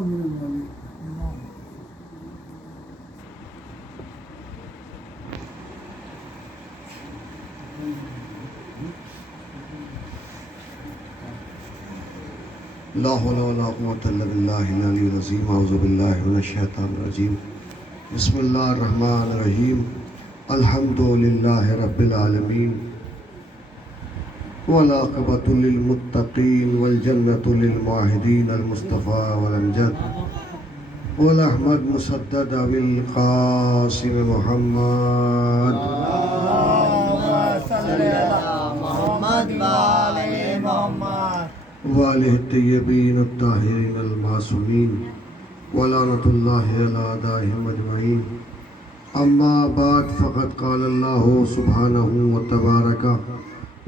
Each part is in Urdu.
لا حول ولا قوة الا باللہ العلی العظیم اعوذ باللہ من الشیطان الرجیم بسم اللہ الرحمن الرحیم الحمد للہ رب العالمین والعاقبۃ للمتقین والجنۃ للموحدین المصطفیٰ والامجد والاحمد مسدد والقاسم محمد وآلہ الطیبین الطاہرین المعصومین ولعنۃ اللہ علی اعدائہم اجمعین اما بعد فقد قال اللہ سبحانہ وتبارک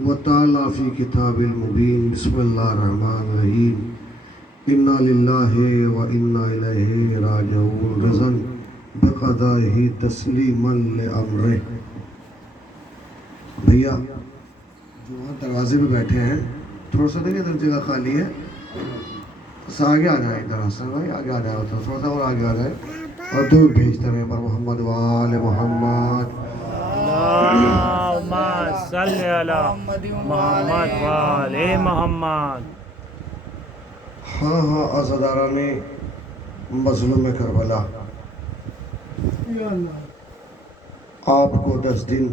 وتعالی فی کتاب المبین بسم اللہ الرحمن الرحیم انا للہ وانا الیہ راجعون رضا بقضائہ تسلیما لامرہ۔ بھیا جو وہاں دروازے پہ بیٹھے ہیں تھوڑا سا دیکھیں ادھر جگہ خالی ہے، آگے آ جائیں ادھر حسن بھائی، آگے آ جائے تھوڑا سا اور آگے آ جائے اور دودھ بھیجتے ہیں پر محمد وآل محمد اللہم صلی علی محمد وآل محمد۔ ہاں عزاداران مظلوم کربلا، آپ کو 10 دن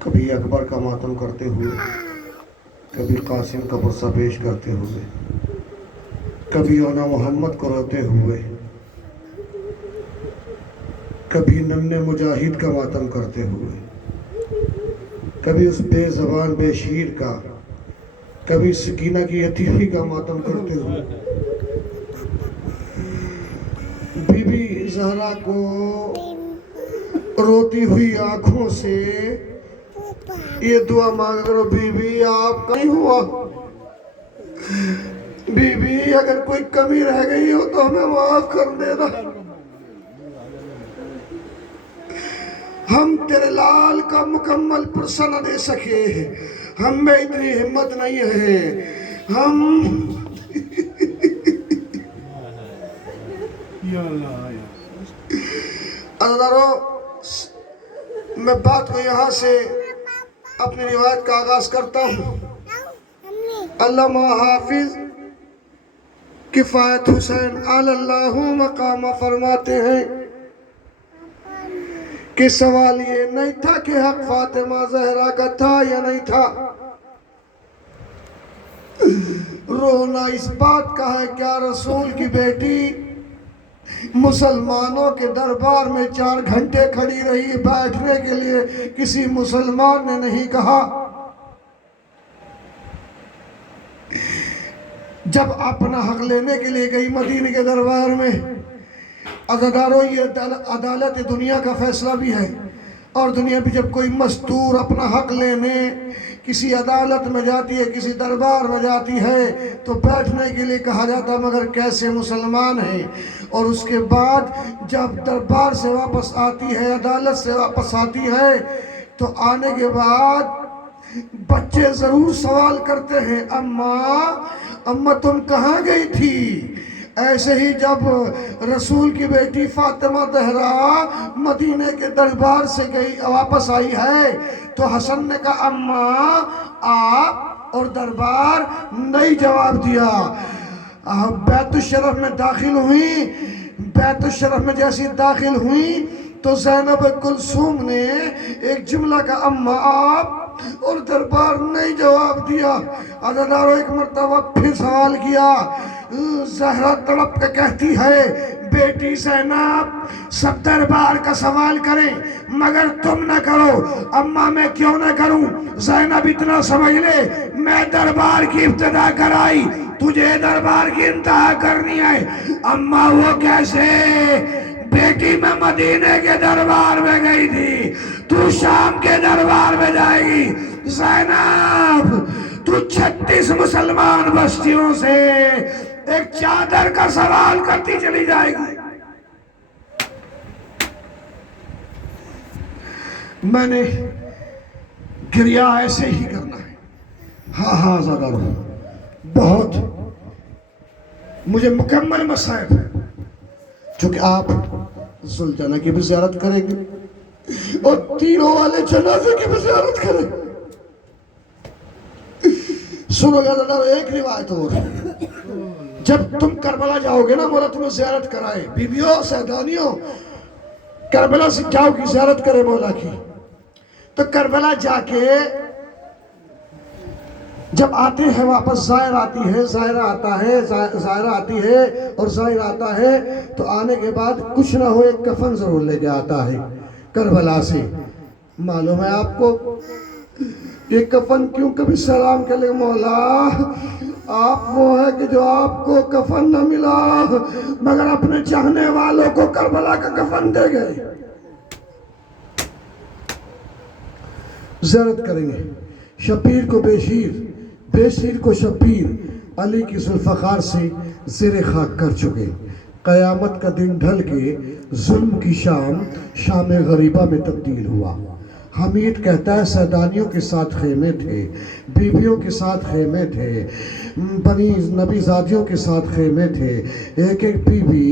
کبھی اکبر کا ماتم کرتے ہوئے، کبھی قاسم کا پرسہ پیش کرتے ہوئے، کبھی اونا محمد کو روتے ہوئے، کبھی ننھے مجاہد کا ماتم کرتے ہوئے، کبھی اس بے زبان بے شیر کا، کبھی سکینہ کی یتیمی کا ماتم کرتے ہوئے، بی بی زہرا کو روتی ہوئی آنکھوں سے یہ دعا مانگ کرو، بی بی آپ کا نہیں ہوا، بی بی اگر کوئی کمی رہ گئی ہو تو ہمیں معاف کر دینا، ہم تیرے لال کا مکمل پرسہ نہ دے سکے، ہم میں اتنی ہمت نہیں ہے، ہم عزیزانو میں بات کو یہاں سے اپنی روایت کا آغاز کرتا ہوں۔ علامہ حافظ کفایت حسین علی اللہ مقام فرماتے ہیں کہ سوال یہ نہیں تھا کہ حق فاطمہ زہرا کا تھا یا نہیں تھا، رونا اس بات کا ہے کیا رسول کی بیٹی مسلمانوں کے دربار میں 4 گھنٹے کھڑی رہی، بیٹھنے کے لیے کسی مسلمان نے نہیں کہا، جب اپنا حق لینے کے لیے گئی مدینے کے دربار میں۔ عزادارو یہ عدالت دنیا کا فیصلہ بھی ہے، اور دنیا بھی جب کوئی مستور اپنا حق لینے کسی عدالت میں جاتی ہے، کسی دربار میں جاتی ہے تو بیٹھنے کے لیے کہا جاتا مگر کیسے مسلمان ہیں، اور اس کے بعد جب دربار سے واپس آتی ہے، عدالت سے واپس آتی ہے تو آنے کے بعد بچے ضرور سوال کرتے ہیں اماں تم کہاں گئی تھی؟ ایسے ہی جب رسول کی بیٹی فاطمہ زہرا مدینے کے دربار سے واپس آئی ہے تو حسن نے کہا اماں آپ، اور دربار نہیں جواب دیا۔ بیت الشرف میں داخل ہوئی، بیت الشرف میں جیسی داخل ہوئی تو زینب کلثوم نے ایک جملہ کا اماں آپ، اور دربار نہیں جواب دیا۔ عزادارو ایک مرتبہ پھر سوال کیا، زہرا تڑپ کے کہتی ہے بیٹی زینب سب دربار کا سوال کریں مگر تم نہ کرو، اماں میں کیوں نہ کروں؟ زینب اتنا سمجھ لے میں دربار کی ابتدا کرائی، تجھے دربار کی انتہا کرنی ہے۔ اماں وہ کیسے؟ بیٹی میں مدینے کے دربار میں گئی تھی، تو شام کے دربار میں جائے گی۔ زینب تو 36 مسلمان بستیوں سے ایک چادر کا سوال کرتی چلی جائے گی۔ میں نے گریا ایسے ہی کرنا ہے۔ ہاں زیادہ رو بہت مجھے مکمل مسائب ہے، چونکہ آپ ذوالجنہ کی بھی زیارت کریں گے اور تینوں والے جنازے کی بھی زیارت کریں گے۔ سنو گا ایک روایت اور، جب تم کربلا جاؤ گے نا، مولا تمہیں زیارت کرائے، بیویوں سیدانیوں کربلا سے جاؤ کی زیارت کرے مولا کی، تو کربلا جا کے جب آتے ہیں واپس زائر آتی ہے، زائرہ آتا ہے، زائرہ آتی ہے اور زائر آتا ہے، تو آنے کے بعد کچھ نہ ہو ایک کفن ضرور لے کے آتا ہے کربلا سے۔ معلوم ہے آپ کو یہ کفن کیوں؟ کبھی سلام کر لے مولا آپ وہ ہے کہ جو آپ کو کفن نہ ملا مگر اپنے چاہنے والوں کو کربلا کا کفن دے گئے۔ زیارت کریں گے، شبیر کو بے شیر، بے شیر کو شبیر علی کی ذوالفقار سے زیر خاک کر چکے۔ قیامت کا دن ڈھل کے ظلم کی شام شام غریبہ میں تبدیل ہوا۔ حمید کہتا ہے سیدانیوں کے ساتھ خیمے تھے، بیویوں کے ساتھ خیمے تھے، بنی نبی زادیوں کے ساتھ خیمے تھے، ایک ایک بیوی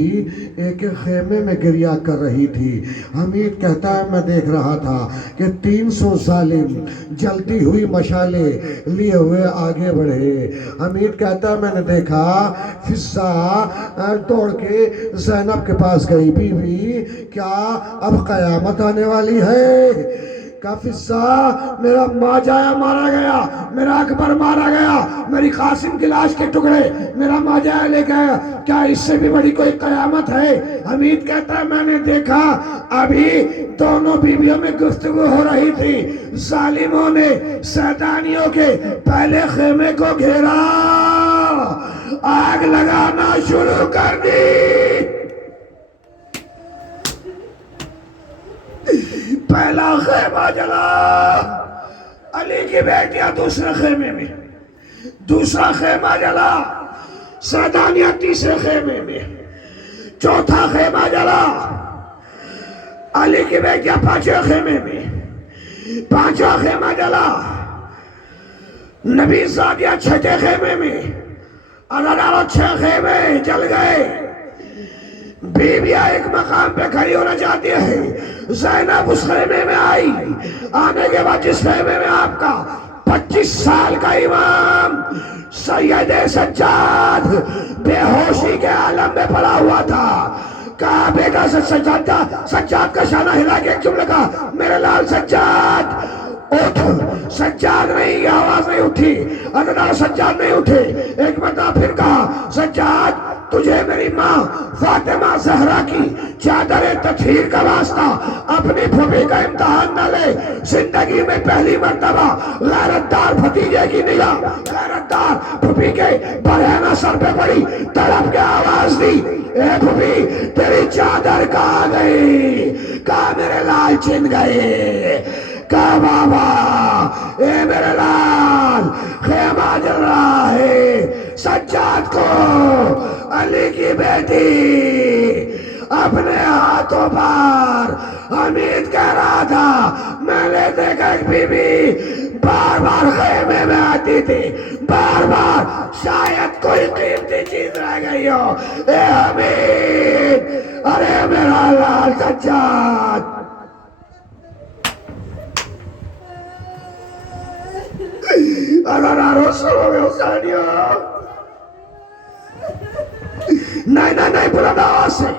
ایک ایک خیمے میں گریہ کر رہی تھی۔ حمید کہتا ہے میں دیکھ رہا تھا کہ 300 ظالم جلتی ہوئی مشالے لیے ہوئے آگے بڑھے۔ حمید کہتا ہے میں نے دیکھا فضہ دوڑ کے زینب کے پاس گئی، بیوی کیا اب قیامت آنے والی ہے؟ کہا فضہ میرا ماجایا مارا گیا، میرا اکبر مارا گیا، میری قاسم کی لاش کے ٹکڑے میرا ماجایا لے گیا، کیا اس سے بھی بڑی کوئی قیامت ہے؟ حمید کہتا ہے میں نے دیکھا ابھی دونوں بیویوں میں گفتگو ہو رہی تھی، ظالموں نے سیدانیوں کے پہلے خیمے کو گھیرا، آگ لگانا شروع کر دی۔ پہلا خیمہ جلا، علی کی بیٹیاں دوسرے خیمے میں، دوسرا خیمہ جلا، سیدانیہ تیسرے خیمے میں، چوتھا خیمہ جلا، علی کی بیٹیاں پانچویں خیمے میں، پانچواں خیمہ جلا، نبی زادیہ چھٹے خیمے میں، ادھاروں 6 خیمے جل گئے۔ بیویاں ایک مقام پہ کھڑی ہونا چاہتی ہے، زینب اس خیمے میں آئی، آنے کے بعد جس خیمے میں آپ کا 25 سال کا امام سید سجاد بے ہوشی کے عالم میں پڑا ہوا تھا، کہا بیٹا سجاد کا شانہ ہلا کے ایک جملہ کہا میرے لال سجاد اٹھ، سجاد نہیں، یہ آواز نہیں اٹھی، حضرت سجاد نہیں اٹھے، ایک مرتبہ پھر کہا سجاد تجھے میری ماں فاطمہ زہرا کی چادر تطہیر کا واسطہ اپنی پھوپھی کا امتحان نہ لے، زندگی میں پہلی مرتبہ غیرتدار بھتیجے کی نگاہ غیرتدار پھوپھی کے برہنہ سر پہ پڑی، تڑپ کے آواز دی اے پھوپھی تیری چادر کہاں گئی؟ کہا میرے لال چھن گئے، کہا بابا اے میرے لال خیمہ جل رہا ہے، سجاد کو علی کی بیٹی اپنے ہاتھوں پر، حمید کہہ رہا تھا میں نے دیکھا ایک بی بی بار بار خیمے میں آتی تھی، بار بار شاید کوئی قیمتی چیز رہ گئی ہو، اے حمید ارے میرا لال سجاد۔ اگر سنو گے حسینیوں، نہیں بلند آواز سے،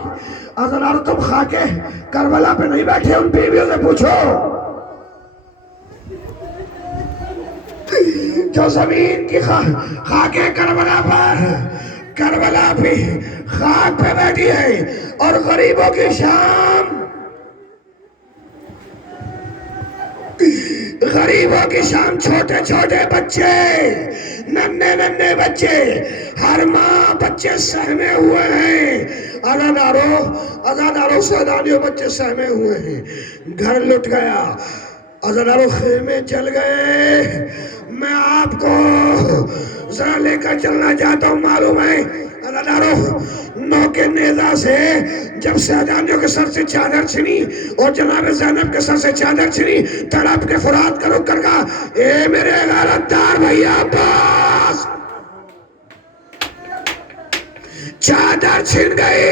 اگر تم خاکے کربلا پہ نہیں بیٹھے ان بیویوں سے پوچھو جو زمین کی خاکے کربلا پر، کربلا پہ خاک پہ بیٹھی ہے اور غریبوں کی شام، غریبوں کی شام، چھوٹے چھوٹے بچے، ننھے بچے، ہر ماں بچے سہمے ہوئے ہیں، عزاداروں سیدانیوں بچے سہمے ہوئے ہیں، گھر لٹ گیا، عزاداروں خیمے چل گئے۔ میں آپ کو ذرا لے کر چلنا چاہتا ہوں، معلوم ہے عزاداروں نو کے نیزہ سے جب سیدانیوں کے سر سے چادر چھنی اور جناب زینب کے سر سے چادر چھنی، تڑپ کے فرات کا رخ کر کہا اے میرے غیرتدار بھائی عباس، چادر چھن گئی.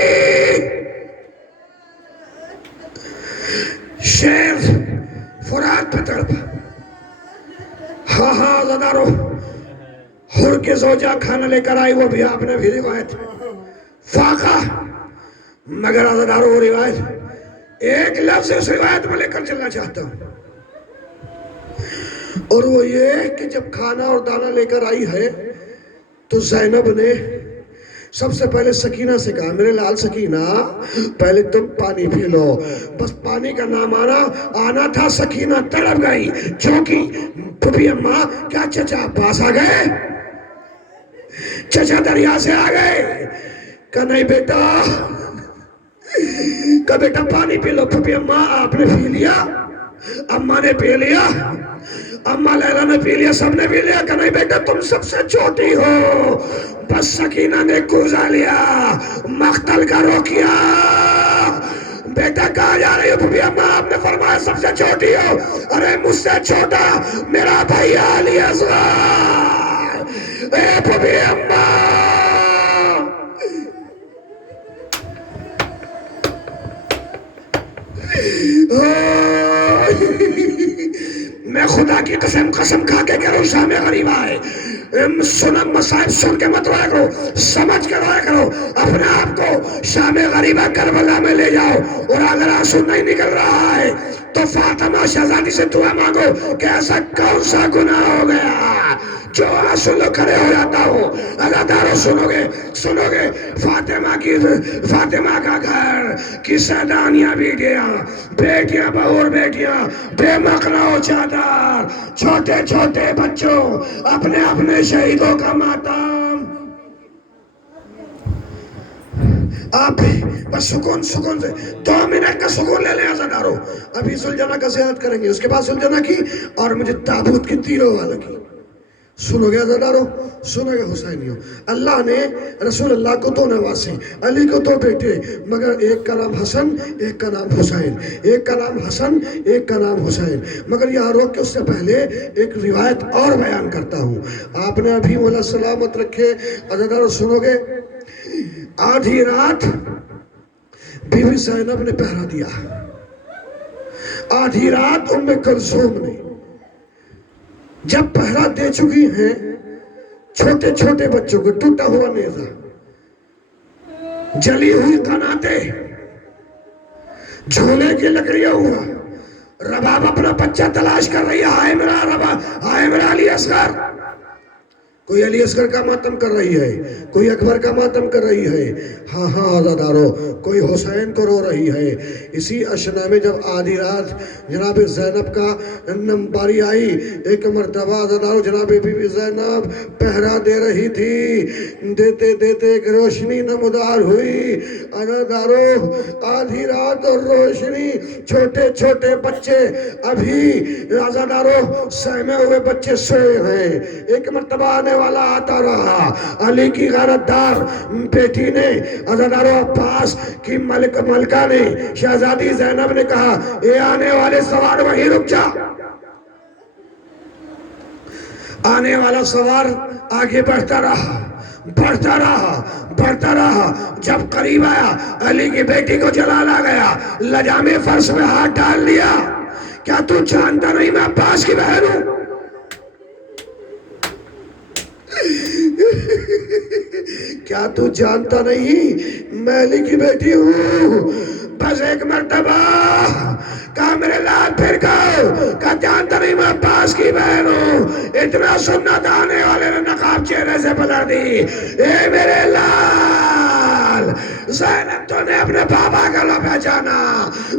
شیر فرات پہ تڑپا. ہاں عزادارو ہر کے زوجہ کھانا لے کر آئی, وہ بھی آپ نے بھی روایت فاقہ, مگر عزادارو وہ روایت ایک لفظ اس روایت میں لے کر چلنا چاہتا ہوں, اور وہ یہ کہ جب کھانا اور دانا لے کر آئی ہے تو زینب نے سب سے پہلے سکینہ سے کہا, میرے لال سکینہ پہلے تم پانی پی لو. بس پانی کا نام آنا تھا. سکینہ تڑپ گئی, چونکہ پھپھی اماں کیا چچا پاس آ گئے, چچا دریا سے آ گئے, کہا نہیں بیٹا, کہا بیٹا پانی پی لو. پھپھی اماں آپ نے پی لیا, اماں نے پی لیا, اماں لیلا نے پی لیا, سب نے پی لیا. کہ نہیں بیٹا تم سب سے چھوٹی ہو. بس سکینہ نے کوزا لیا, مقتل کا روکیا. بیٹا کہاں جا رہی ہو؟ پھپھی اماں آپ نے فرمایا سب سے چھوٹی ہو. ارے مجھ سے چھوٹا میرا بھائی علی اصغر. اے پھپھی اماں, میں خدا کی قسم کھا کے کہہ رہا ہوں, شام غریب آئے سنم مصائب سن کے مت رویا کرو, سمجھ کے رویا کرو. اپنے آپ کو شام غریبہ کربلا میں لے جاؤ, اور اگر آنسو نہیں نکل رہا ہے تو فاطمہ شہزادی سے دعا مانگو کہ ایسا کون سا گناہ ہو گیا جو آنسو لو کھڑے ہو جاتا ہو. عزادارو سنو گے فاطمہ کا گھر کی سیدانیاں بیٹیاں بہو اور بیٹیاں بے مقلا و چادر, چھوٹے چھوٹے بچوں اپنے اپنے شہیدوں کا ماتم. آپ بس سکون سے 2 منٹ کا سکون لے لیں عزادارو. ابھی سلجھنا کا زیارت کریں گے, اس کے بعد سلجھنا کی اور مجھے تابوت کی تیروں والا کی. سنو گے عزادارو, سنو گے حسینیوں, اللہ نے رسول اللہ کو 2 نواسے, علی کو 2 بیٹے, مگر ایک کا نام حسن ایک کا نام حسین, ایک کا نام حسن ایک کا نام حسین. مگر یہاں روک کے اس سے پہلے ایک روایت اور بیان کرتا ہوں. آپ نے ابھی مولا سلامت رکھے عزادارو, سنو گے. آدھی رات بی بی زینب نے پہرا دیا, آدھی رات ام کلثوم نے جب پہرا دے چکی ہیں, چھوٹے چھوٹے بچوں کو ٹوٹا ہوا نیزہ, جلی ہوئی قناتیں, جھولے کی لکڑیاں ہوا, رباب اپنا بچہ تلاش کر رہی ہے, ہائے میرا رباب, ہائے میرا علی اصغر. کوئی علی اصغر کا ماتم کر رہی ہے, کوئی اکبر کا ماتم کر رہی ہے, ہاں عزادارو کوئی حسین کو رو رہی ہے. اسی اشنا میں جب آدھی رات جناب زینب کا باری آئی, ایک مرتبہ عزادارو جناب بی بی زینب پہرا دے رہی تھی, دیتے دیتے ایک روشنی نمودار ہوئی. عزادارو آدھی رات اور روشنی, چھوٹے چھوٹے بچے ابھی عزادارو سہمے ہوئے بچے سوئے ہیں. ایک مرتبہ آنے والا آتا رہا, علی کی غیرتدار بیٹی نے عزادارو عباس کی ملکہ نے شہزادی زینب نے کہا, اے آنے والے سوار وہیں رک جا. آنے والا سوار آگے بڑھتا رہا, جب قریب آیا علی کی بیٹی کو جلال آ گیا, لجامِ فرش میں ہاتھ ڈال دیا. کیا تو جانتا نہیں میں عباس کی بہن ہوں؟ کیا تو جانتا نہیں میں علی کی بیٹی ہوں؟ بس ایک مرتبہ کہا میرے لال پھر کہا جانتا نہیں میں عباس کی بہن ہوں. اتنا سنت آنے والے نے نقاب چہرے سے بدل دی. اے میرے لال, زینب تو نے اپنے بابا کا لو پہچانا,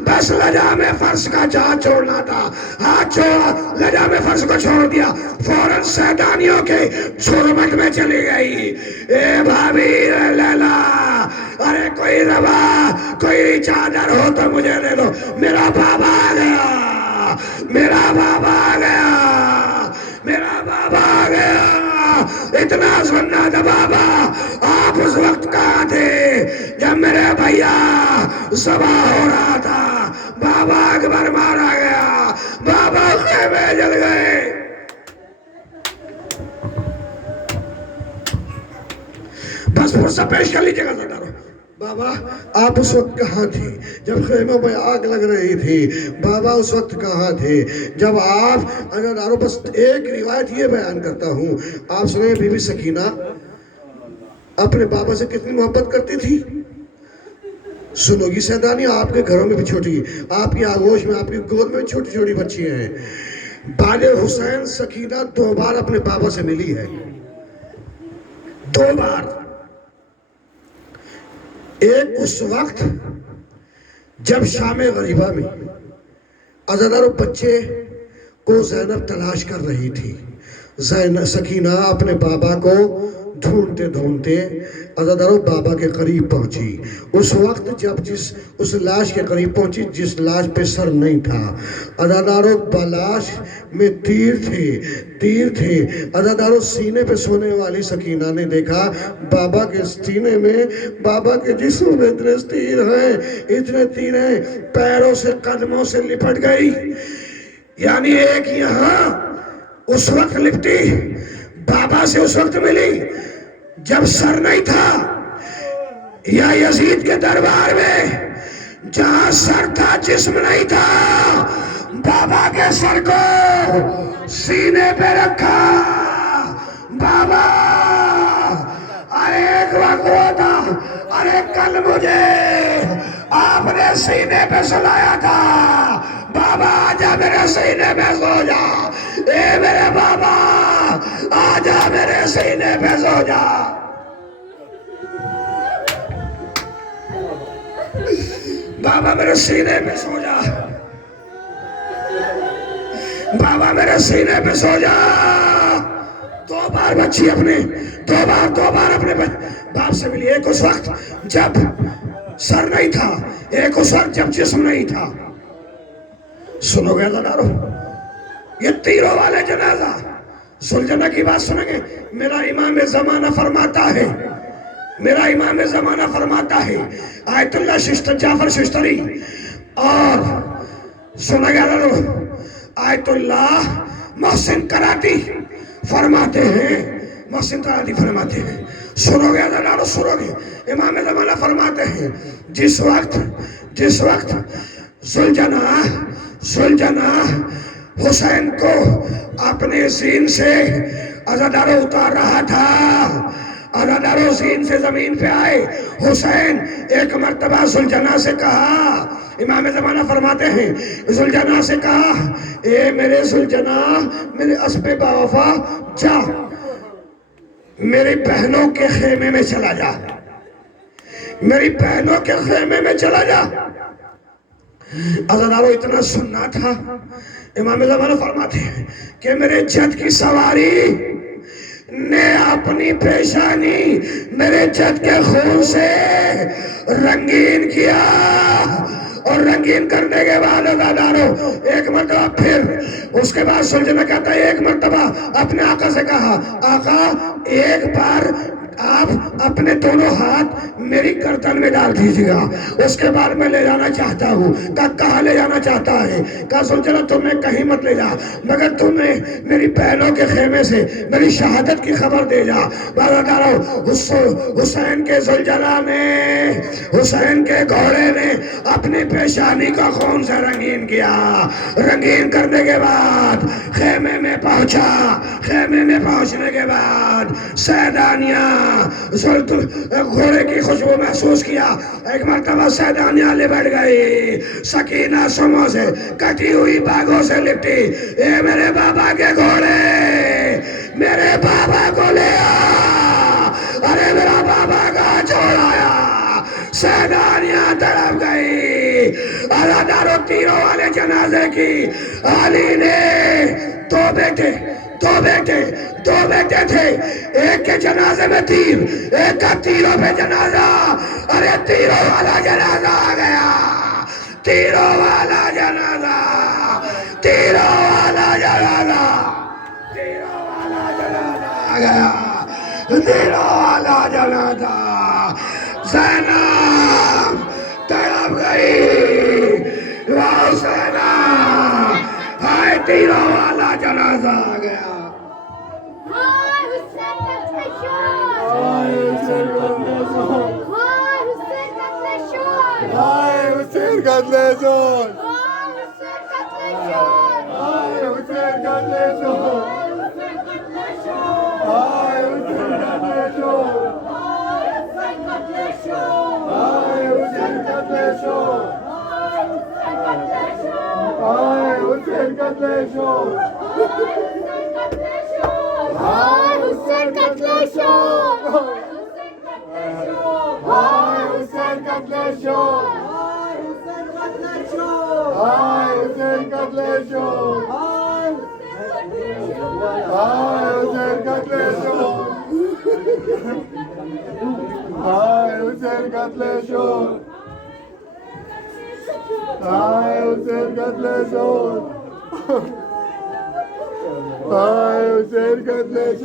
بس لجام فرش کا جہاں چھوڑنا تھا, ہاتھ چھوڑا, لجام فرش کو چھوڑ دیا, فوراً سیدانیوں کے جھرمٹ میں چلی گئی. اے بھابی لیلا, ارے کوئی روا, کوئی چادر ہو تو مجھے دے دو, میرا بابا آ گیا, میرا بابا آ گیا, میرا بابا آ گیا. اتنا سننا تھا بابا, آپ اس وقت کہاں تھے جب میرے بھیا صبح ہو رہا تھا؟ بابا اکبر مارا گیا, بابا خیمے جل گئے. بس پرسہ پیش کر لیجیے گا زدارو. بابا آپ اس وقت کہاں تھے جب خیموں میں آگ لگ رہی تھی؟ بابا اس وقت کہاں تھے جب آپ عزادارو؟ بس ایک روایت یہ بیان کرتا ہوں. آپ سنیں بی بی سکینہ اپنے بابا سے کتنی محبت کرتی تھی. سنو گی سیدانی، آپ کے گھروں میں بھی چھوٹی، آپ کی آغوش میں، آپ کی گود میں چھوٹی چھوٹی بچی ہیں. بال حسین سکینہ 2 بار اپنے بابا سے ملی ہے، 2 بار. ایک اس وقت جب شام غریبہ میں عزادارو بچے کو زینب تلاش کر رہی تھی. سکینہ اپنے بابا کو ڈھونڈتے ڈھونڈتے عزادارو بابا کے قریب پہنچی. اس وقت جب اس لاش کے قریب پہنچی جس لاش پہ سر نہیں تھا. عزادارو بلاش میں تیر تھے. عزادارو سینے پہ سونے والی سکینہ نے دیکھا بابا کے سینے میں، بابا کے جسم میں اتنے تیر ہیں، پیروں سے قدموں سے لپٹ گئی. یعنی ایک یہاں اس وقت لپٹی، بابا سے اس وقت ملی جب سر نہیں تھا، یا یزید کے دربار میں جہاں سر تھا جسم نہیں تھا، بابا کے سر کو سینے پہ رکھا. بابا ایک وقت ہوتا، ارے کل مجھے آپ نے سینے پہ سلایا تھا، بابا آجا میرے سینے پہ سو جا. اے میرے بابا آجا میرے سینے پہ سو جا. بابا میرے سینے پہ سو جا، بابا میرے سینے پہ سو جا. 2 بار بچی اپنے 2 بار اپنے باپ سے ملی. ایک اس وقت جب سر نہیں تھا، ایک اس وقت جب جسم نہیں تھا. سنو گے عزادارو، یہ تیروں والے جنازہ سلجنہ کی بات سنیں گے. میرا امام زمانہ فرماتا ہے، میرا امام زمانہ فرماتا ہے، آیت اللہ جعفر ششتری، اور سنیں گے عزادارو آیت اللہ محسن کراتی فرماتے ہیں، محسن کراتی فرماتے ہیں. سنو گے عزادارو، سنو گے. امام زمانہ فرماتے ہیں جس وقت سلجنہ حسین کو اپنے سین سے عزادارو اتار رہا تھا. عزادارو سین سے زمین پہ آئے. حسین ایک مرتبہ سلجنہ سے کہا، امام زمانہ فرماتے ہیں سلجنہ سے کہا، اے میرے سلجنہ، میرے اسب باوفا، جا میری بہنوں کے خیمے میں چلا جا، میری بہنوں کے خیمے میں چلا جا. عزادارو اتنا سننا تھا. امام زمانہ فرماتے ہیں کہ میرے جد کی سواری نے اپنی پیشانی میرے جد کے خون سے رنگین کیا، اور رنگین کرنے کے بعد عزادارو ایک مرتبہ پھر اس کے بعد سلجنہ کہتا ہے ایک مرتبہ اپنے آقا سے کہا، آقا ایک بار آپ اپنے دونوں ہاتھ میری گردن میں ڈال دیجئے گا، اس کے بعد میں لے جانا چاہتا ہوں. کہاں لے جانا چاہتا ہے؟ کہا سلجنہ تمہیں کہیں مت لے جا، مگر تمہیں میری بہنوں کے خیمے سے میری شہادت کی خبر دے جا. حسین کے سلجنہ نے، حسین کے گھوڑے نے اپنی پیشانی کا خون سے رنگین کیا. رنگین کرنے کے بعد خیمے میں پہنچا. خیمے میں پہنچنے کے بعد سیدانیہ گھوڑے کی خوشبو محسوس کیا. ایک مرتبہ سیدانیہ لپٹ گئی. سکینہ سموں سے کٹی ہوئی باغوں سے لپٹی. اے میرے بابا کے گھوڑے، میرے بابا کو لے آ، ارے میرا بابا کا چھوڑایا. سیدانیہ تڑپ گئی. عزادارو تیروں والے جنازے کی علی نے 2 بیٹے تھے. ایک کے جنازے میں تیر، ایک کا تیروں پہ جنازہ. ارے تیروں والا جنازہ آ گیا، تیروں والا جنازہ، تیروں والا جنازہ، تیروں والا جنازہ آ گیا، تیروں والا جنازہ. زینب تڑپ گئی. حسینہ، ہائے تیروں والا جنازہ آ گیا. Hüseyin Katleşon! Hay Hüseyin Katleşon! Hay Hüseyin Katleşon! Hay Hüseyin Katleşon! Hay Hüseyin Katleşon! Hay Hüseyin Katleşon! Hay Hüseyin Katleşon! Hay Hüseyin Katleşon! Hay Hüseyin Katleşon! Hay Hüseyin Katleşon! Hay Hüseyin Katleşon! Hay Hüseyin Katleşon! Hay Hüseyin Katleşon!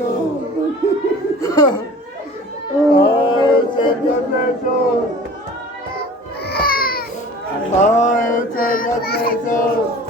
Hay Hüseyin Katleşon!